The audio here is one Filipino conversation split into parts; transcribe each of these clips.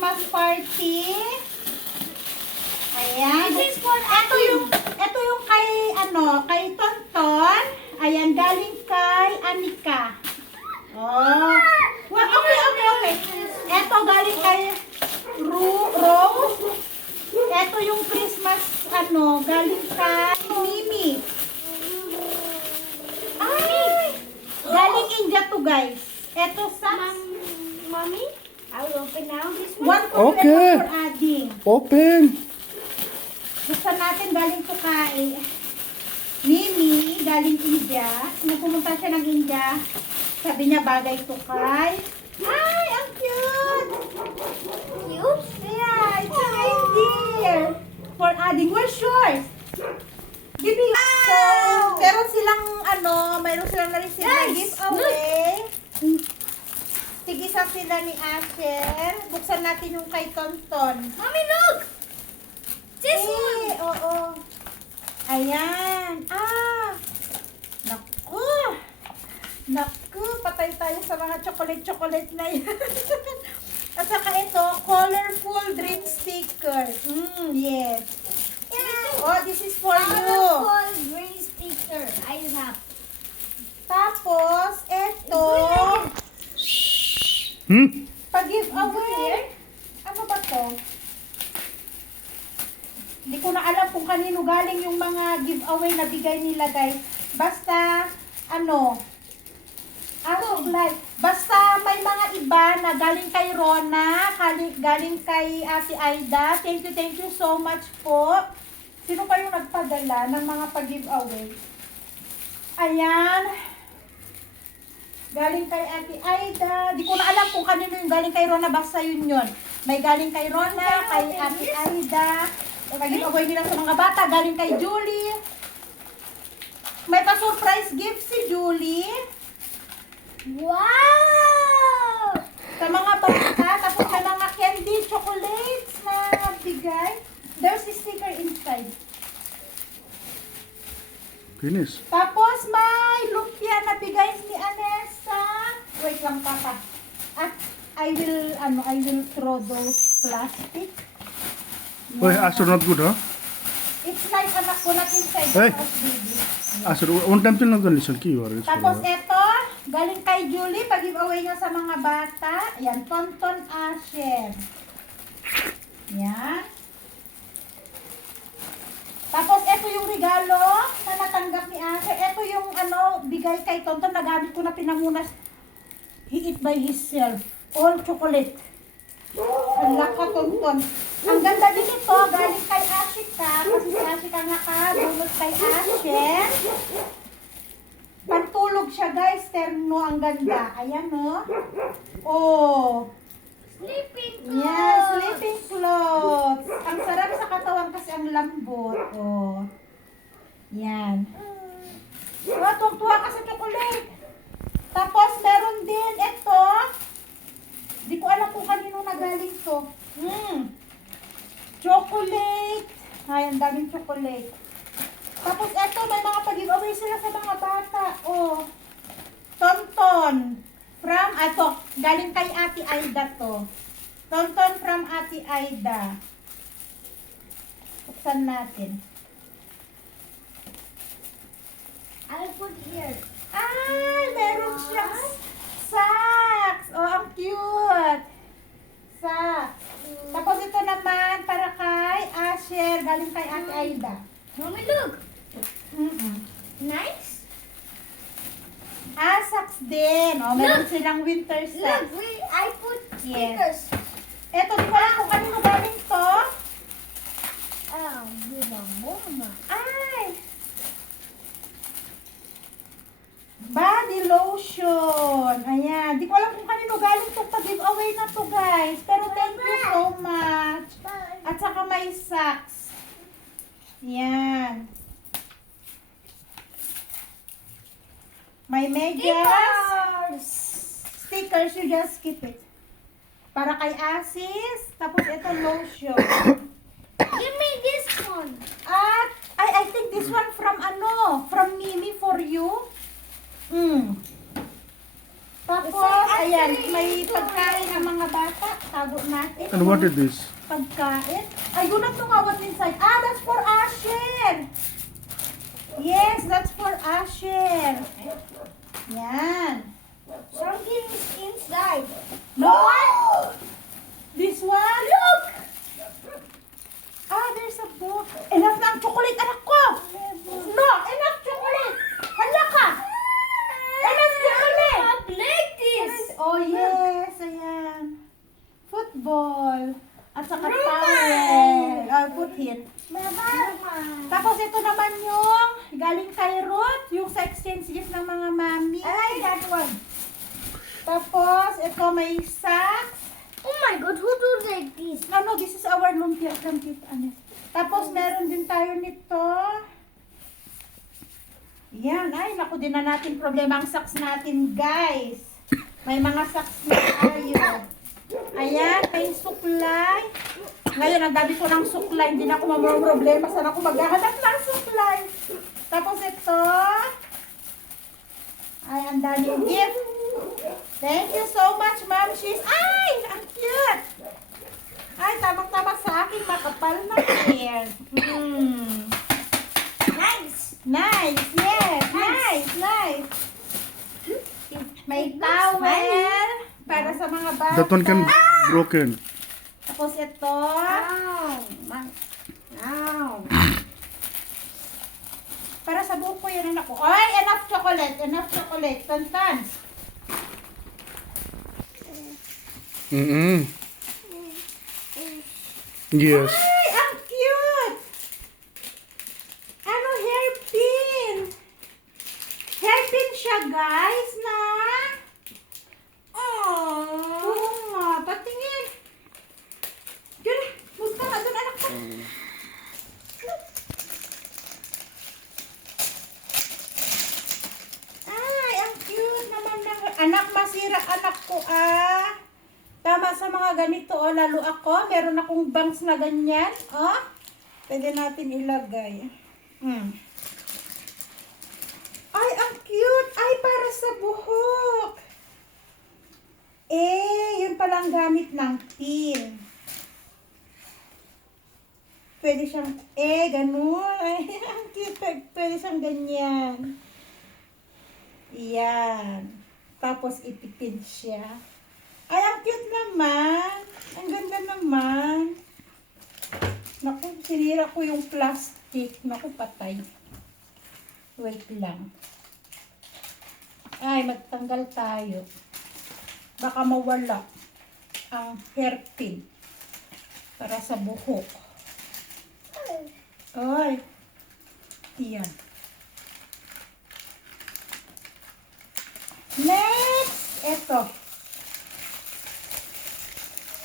Christmas party. Ayan. This is for Ito yung kay Tonton. Ayan, galing kay Anika. Oh. Well, okay. Ito galing kay Rose. Ito yung Christmas, galing kay Mimi. Ay! Galing India to, guys. Ito sa Mommy, I will open now this one. one complete Okay. for adding. Open. Gusto natin galing to kay Mimi, galing India. Nung pumunta siya ng India, sabi niya bagay to kay... Ay, ang cute! Cute? Yeah, it's a reindeer. For adding. Where's yours? Give me. So, meron silang, mayroon silang na rin silang Yes! giveaway. Tigisa sila ni Asher. Buksan natin yung kay Tonton. Mommy, look! This one! Oo. Ayan. Naku. Naku, patay tayo sa mga chocolate na yan. At saka ito, colorful drink sticker. Yes. Oh, this is for you. Colorful green sticker. I have. Tapos, ito, pag-giveaway. Ano ba to? Hindi ko na alam kung kanino galing yung mga giveaway na bigay nila, guys. Basta, basta may mga iba na galing kay Rona, galing kay Ate Aida. Thank you so much po. Sino pa yung nagpadala ng mga pag-giveaway? Ayan. Galing kay Ate Aida. Di ko na alam kung kanino yung galing kay Rona. Basta yun yun. May galing kay Rona, kay Ate Aida. Pag-giveaway nila sa mga bata. Galing kay Julie. May pa-surprise gift si Julie. Wow! Sa mga bata. Tapos may mga candy chocolates na bigay. There's a sticker inside. Finish. Tapos may lumpia na bigay ni Anessa. Wait lang, Papa. I will throw those plastic. Oh, Asher not good, huh? It's like anak ko not inside Hey. the house, baby. Asher, one time till not listen. Key or Tapos ito, galing kay Julie, pag-giveaway niya sa mga bata. Yan, Tonton Asher. Yan. Tapos ito yung regalo na natanggap ni Asher. Ito yung bigay kay Tonton. Nagamit ko na pinamunas. He eat by himself. All chocolate. Ang laka, Tonton. Ang ganda din ito. Galing kay Ashika. Kasi si Ashika nakabunot kay Asher. Pantulog siya, guys. Terno. Ang ganda. Ayan, no? Oh. Sleeping clothes. Yes, sleeping clothes. Ang sarap sa katawan kasi ang lambot. Oh. Yan. Oh, tuwang-tuwa ka sa chocolate. Tapos, meron din ito. Di ko alam kung kanino nagaling to. Chocolate. Ay, ang daming chocolate. Tapos, ito, may mga pag-giveaway sila sa mga bata. Oh. Tonton. From, galing kay Ate Aida to. Tonton from Ate Aida. Buksan natin. I'll put here. Ay, meron siyang socks. Oh, ang cute. Socks. Tapos ito naman para kay Asher, galing kay Ate Aida. Mommy, look. Nice. Nice. Socks din. Oh, meron silang winter Look, socks. I put Yes. stickers. Ito, di ko alam kung kanino galing to. With a mama. Ay! Body lotion. Ayan. Di ko alam kung kanino galing itong pag-giveaway na to, guys. Pero thank you so much. At saka may socks. Yan. May medyas. Stickers. You just keep it. Para kay Asis. Tapos ito lotion. Give me this one. At, I think this one from from Mimi for you. Tapos, ayan, may pagkain ng mga bata. Tago natin. And what is this? Pagkain. I do not know what's inside. Ah, that's for Asher. Yes, that's for Asher. Yan. Something is inside. No one? This one? Look! Ah, there's a book. Enough na ang chocolate, anak ko! No, enough chocolate! Hala ka! Enough chocolate! Like this. Oh, yes, ayan. Football. At saka Mama! towel. Put it. Mama. Tapos ito naman yung galing kay Ruth, yung sa exchange gift ng mga mami. I like that one. Tapos ito may socks. Oh my God, who do like this? No, this is our lumpia kit. Ano. Tapos meron din tayo nito. Yan, ay naku, din na natin problema ang socks natin, guys. May mga socks na tayo. Ayan, may suklay. Ngayon, ang dami ko ng suklay. Hindi na ako problema. Saan ako maghahanap ng suklay? Tapos ito. Ay, ang dami yung gift. Thank you so much, Ma'am. Ay, ang cute. Ay, tabak-tabak sa akin. Makapal na hair. Nice. Nice. Yes. Nice. May towel para sa mga bata. That one can broken. Tapos ito. Para sa buhok ko yan, anak ko. Ay, enough chocolate. Tantan. Yes. Ay, ang cute! Ano, hairpin? Hairpin siya, guys, na? Oo nga, patingin. Yun, musta ka doon, anak ko. Ay, ang cute naman ng anak, masira anak ko, ah. Tama sa mga ganito, oh, lalo ako. Meron akong bangs na ganyan, oh. Pwede natin ilagay. Ay, ang cute! Ay, para sa buhok! Yun palang gamit ng pin. Pwede siyang, ganun. Ay, ang cute. Pwede siyang ganyan. Yan. Tapos ipipin siya. Ay, ang cute naman. Ang ganda naman. Naku, sinira ko yung plastic. Naku, patay. Wait lang. Ay, magtanggal tayo. Baka mawala ang hairpin para sa buhok. Ay. Yan. Next, eto.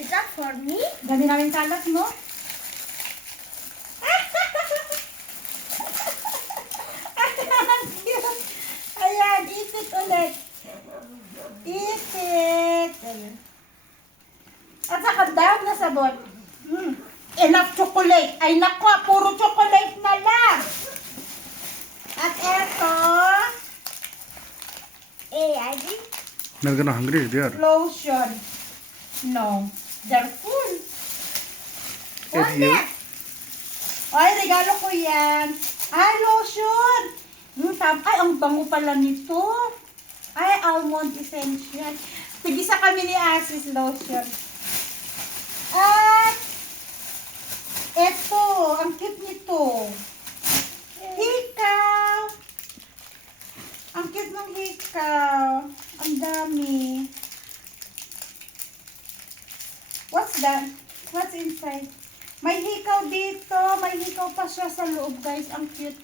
Is that for me? Dami namin kalat, no? Ayan, itit ulit. Itit. Ayan. At saka daw na sabon. Enough chocolate. Ay nako, puro chocolate na lang. At eto, I think. They're gonna hungry. They are. lotion. No, they're full. It's you. Ay, regalo ko yan. Ay, lotion. Ay, ang bango pala nito. Ay, almond essential. Tigisa kami ni Asis lotion. At, eto, ang cute nito. Hikaw. Ang cute ng hikaw. Ang dami. What's that? What's inside? May hikaw dito. May hikaw pa siya sa loob, guys. Ang cute,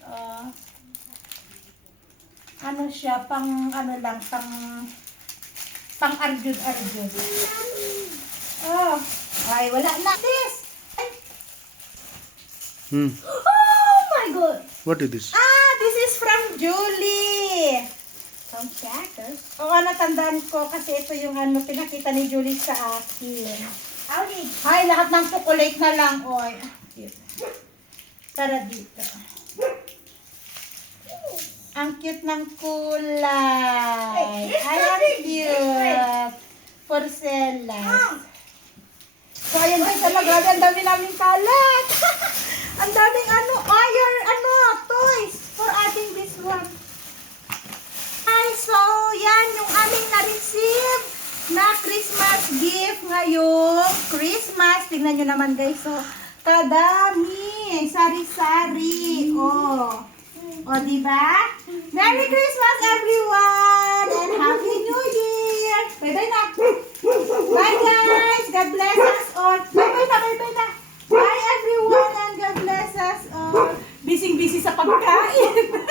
ano siya, pang arjud-arjud. Oh, ay, wala na. This! Oh my God. What is this? This is from Julie. Some crackers. Oo, natandaan ko kasi ito yung pinakita ni Julie sa akin. How did? Ay, lahat ng chocolate na lang. Oy, cute. Tara dito. Ang cute ng kulay. Ay, ang cute. porcelas. So, ayan guys, grabe, ang dami naming kalat. Ang daming toys for adding this one. Guys, so, yan yung aming na-receive na Christmas gift ngayong Christmas. Tingnan nyo naman guys, so, kadami. Sari-sari. Oh. O, diba? Merry Christmas, everyone! And Happy New Year! Bye-bye na! Bye, guys! God bless us all! Bye-bye na! Bye, everyone! And God bless us all! Busy-busy sa pagkain!